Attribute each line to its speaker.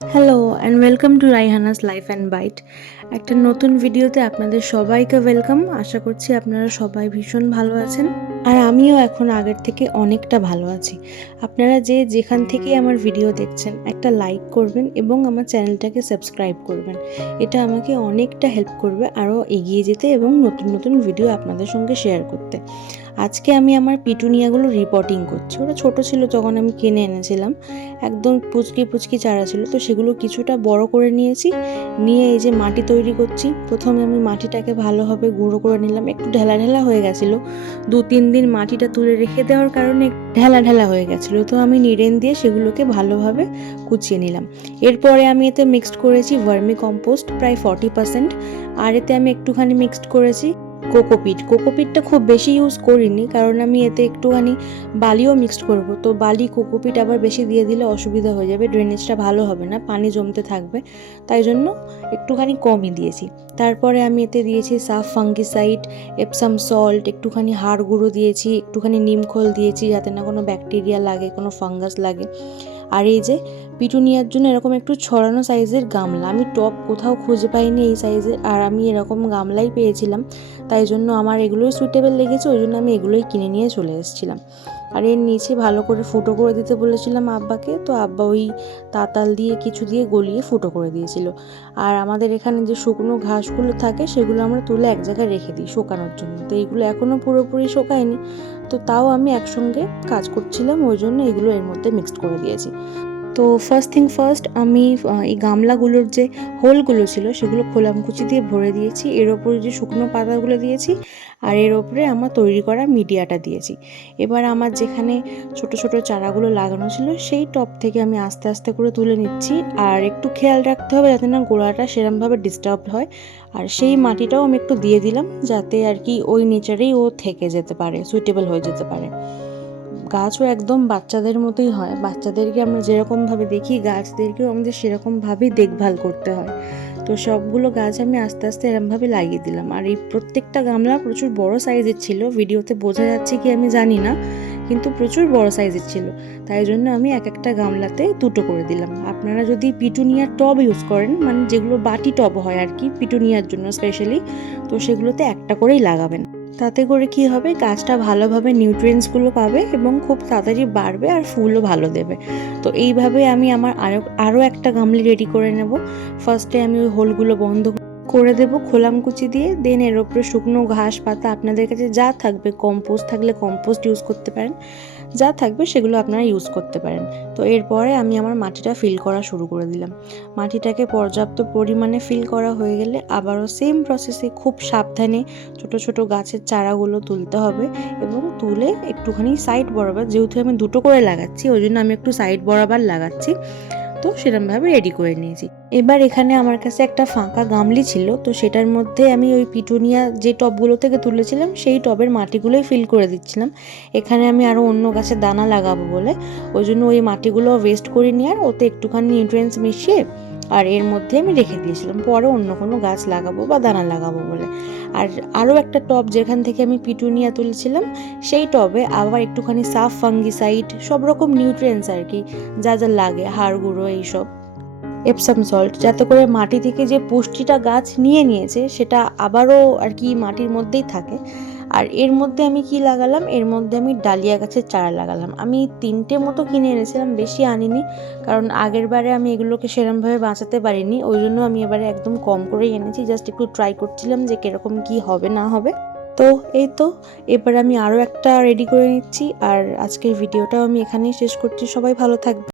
Speaker 1: Hello and welcome to Raihana's life and bite একটা নতুন ভিডিওতে আপনাদের সবাইকে ওয়েলকাম আশা করছি আপনারা সবাই ভীষণ ভালো আছেন। আর আমিও এখন আগের থেকে অনেকটা ভালো আছি। আপনারা যে যেখান থেকেই আমার ভিডিও দেখছেন, একটা লাইক করবেন এবং আমার চ্যানেলটাকে সাবস্ক্রাইব করবেন। এটা আমাকে অনেকটা হেল্প করবে আরও এগিয়ে যেতে এবং নতুন নতুন ভিডিও আপনাদের সঙ্গে শেয়ার করতে। আজকে আমি আমার পিটুনিয়াগুলো রিপোর্টিং করছি। ওরা ছোট ছিল যখন আমি কিনে এনেছিলাম। একদম পুচকি পুচকি চারা ছিল। তো সেগুলো কিছুটা বড় করে নিয়েছি। নিয়ে এই যে মাটি তৈরি করছি। প্রথমে আমি মাটিটাকে ভালোভাবে গুঁড়ো করে নিলাম। একটু ঢেলা ঢেলা হয়ে গেছিল। দু তিন দিন মাটিটা তুলে রেখে দেওয়ার কারণে ঢেলা ঢেলা হয়ে গেছিল। তো আমি নিরেন দিয়ে সেগুলোকে ভালোভাবে কুচিয়ে নিলাম। এরপরে আমি এতে মিক্সড করেছি ভার্মি কম্পোস্ট, প্রায় ফর্টি পার্সেন্ট আর এতে আমি একটুখানি মিক্সড করেছি কোকোপিট। কোকোপিটটা খুব বেশি ইউজ করিনি, কারণ আমি এতে একটুখানি বালিও মিক্সড করব। তো বালি, কোকোপিট আবার বেশি দিয়ে দিলে অসুবিধা হয়ে যাবে ড্রেনেজটা ভালো হবে না, পানি জমতে থাকবে। তাই জন্য একটুখানি কমই দিয়েছি। তারপরে আমি এতে দিয়েছি সাফ ফাঙ্গিসাইড, এপসাম সল্ট একটুখানি হাড় গুঁড়ো দিয়েছি, একটুখানি নিমখোল দিয়েছি যাতে না কোনো ব্যাকটেরিয়া লাগে, কোনো ফাঙ্গাস লাগে। আর এই যে পিটুনিয়ার জন্য এরকম একটু ছড়ানো সাইজের গামলা। আমি টপ কোথাও খুঁজে পাইনি এই সাইজের, আর আমি এরকম গামলাই পেয়েছিলাম। তাই জন্য আমার এগুলোই সুইটেবল লেগেছে, ওই জন্য আমি এগুলোই কিনে নিয়ে চলে এসেছিলাম। আর এর নিচে ভালো করে ফুটো করে দিতে বলেছিলাম আব্বাকে, তো আব্বা ওই তাতাল দিয়ে কিছু দিয়ে গলিয়ে ফুটো করে দিয়েছিল। আর আমাদের এখানে যে শুকনো ঘাসগুলো থাকে, সেগুলো আমরা তুলে এক জায়গায় রেখে দিই শুকানোর জন্য। তো এইগুলো এখনও পুরোপুরি শুকায়নি, তো তাও আমি একসঙ্গে কাজ করছিলাম, ওই জন্য এগুলো এর মধ্যে মিক্সড করে দিয়েছি। তো ফার্স্ট থিং ফার্স্ট আমি এই গামলাগুলোর যে হোলগুলো ছিল সেগুলো খোলামকুচি দিয়ে ভরে দিয়েছি। এর ওপরে যে শুকনো পাতাগুলো দিয়েছি আর এর ওপরে আমার তৈরি করা মিডিয়াটা দিয়েছি। এবার আমার যেখানে ছোট ছোট চারাগুলো লাগানো ছিল সেই টপ থেকে আমি আস্তে আস্তে করে তুলে নিচ্ছি আর একটু খেয়াল রাখতে হবে যাতে না গোড়াটা সেরমভাবে ডিস্টার্ব হয়। আর সেই মাটিটাও আমি একটু দিয়ে দিলাম যাতে আর কি ওই নেচারেই ও থেকে যেতে পারে সুইটেবল হয়ে যেতে পারে। গাছও একদম বাচ্চাদের মতোই হয়। বাচ্চাদেরকে আমরা যেরকমভাবে দেখি, গাছদেরকেও আমাদের সেরকমভাবেই দেখভাল করতে হয়। তো সবগুলো গাছ আমি আস্তে আস্তে এরমভাবে লাগিয়ে দিলাম। আর এই প্রত্যেকটা গামলা প্রচুর বড় সাইজের ছিল। ভিডিওতে বোঝা যাচ্ছে কি আমি জানি না, কিন্তু প্রচুর বড় সাইজের ছিল। তাই জন্য আমি এক একটা গামলাতে দুটো করে দিলাম। আপনারা যদি পিটুনিয়ার টব ইউজ করেন মানে যেগুলো বাটি টব হয় আর কি, পিটুনিয়ার জন্য স্পেশালি তো সেগুলোতে একটা করেই লাগাবেন। তাতে করে কি হবে? গাছটা ভালোভাবে নিউট্রিয়েন্টসগুলো পাবে এবং খুব তাড়াতাড়ি বাড়বে আর ফুলও ভালো দেবে। তো এইভাবে আমি আমার আরও আরও একটা গামলি রেডি করে নেব। ফার্স্টে আমি ওই হোলগুলো বন্ধ করে দেবো খোলামকুচি দিয়ে দেন এর ওপরে শুকনো ঘাস পাতা আপনাদের কাছে যা থাকবে কম্পোস্ট থাকলে কম্পোস্ট ইউজ করতে পারেন, যা থাকবে সেগুলো আপনারা ইউজ করতে পারেন। তো এরপরে আমি আমার মাটিটা ফিল করা শুরু করে দিলাম। মাটিটাকে পর্যাপ্ত পরিমাণে ফিল করা হয়ে গেলে আবারও সেম প্রসেসে খুব সাবধানে ছোট ছোট গাছের চারাগুলো তুলতে হবে এবং তুলে একটুখানি সাইড বরাবর, যেহেতু আমি দুটো করে লাগাচ্ছি, ওই জন্য আমি একটু সাইড বরাবর লাগাচ্ছি। তো সেরমভাবে রেডি করে নিয়েছি। এবার এখানে আমার কাছে একটা ফাঁকা গামলি ছিল, তো সেটার মধ্যে আমি ওই পিটুনিয়া যে টবগুলো থেকে তুলেছিলাম, সেই টবের মাটিগুলোই ফিল করে দিচ্ছিলাম। এখানে আমি আরও অন্য গাছে দানা লাগাবো বলে। ওই জন্য ওই মাটিগুলো ওয়েস্ট করে নিয়ে আর ওতে একটুখানি নিউট্রিয়েন্টস মিশিয়ে আর এর মধ্যে আমি রেখে দিয়েছিলাম, পরে অন্য কোনো গাছ লাগাবো বা দানা লাগাবো বলে। আর আরও একটা টব যেখান থেকে আমি পিটুনিয়া তুলেছিলাম, সেই টবে আবার একটুখানি সাফ ফাঙ্গিসাইড, সব রকম নিউট্রিয়েন্টস আর কি, যা যা লাগে, হাড় গুঁড়ো এইসব এপসাম সল্ট যাতে করে মাটি থেকে যে পুষ্টিটা গাছ নিয়ে নিয়েছে, সেটা আবারও আর কি মাটির মধ্যেই থাকে। আর এর মধ্যে আমি কি লাগালাম? এর মধ্যে আমি ডালিয়া গাছের চারা লাগালাম। আমি তিনটে মতো কিনে এনেছিলাম, বেশি আনিনি। কারণ আগের বারে আমি এগুলোকে সেরমভাবে বাঁচাতে পারিনি। ওই জন্য আমি এবারে একদম কম করেই এনেছি। জাস্ট একটু ট্রাই করছিলাম যে কীরকম কি হবে, না হবে। তো এই তো, এবার আমি আরও একটা রেডি করে নিচ্ছি। আর আজকের ভিডিওটাও আমি এখানেই শেষ করছি। সবাই ভালো থাকবে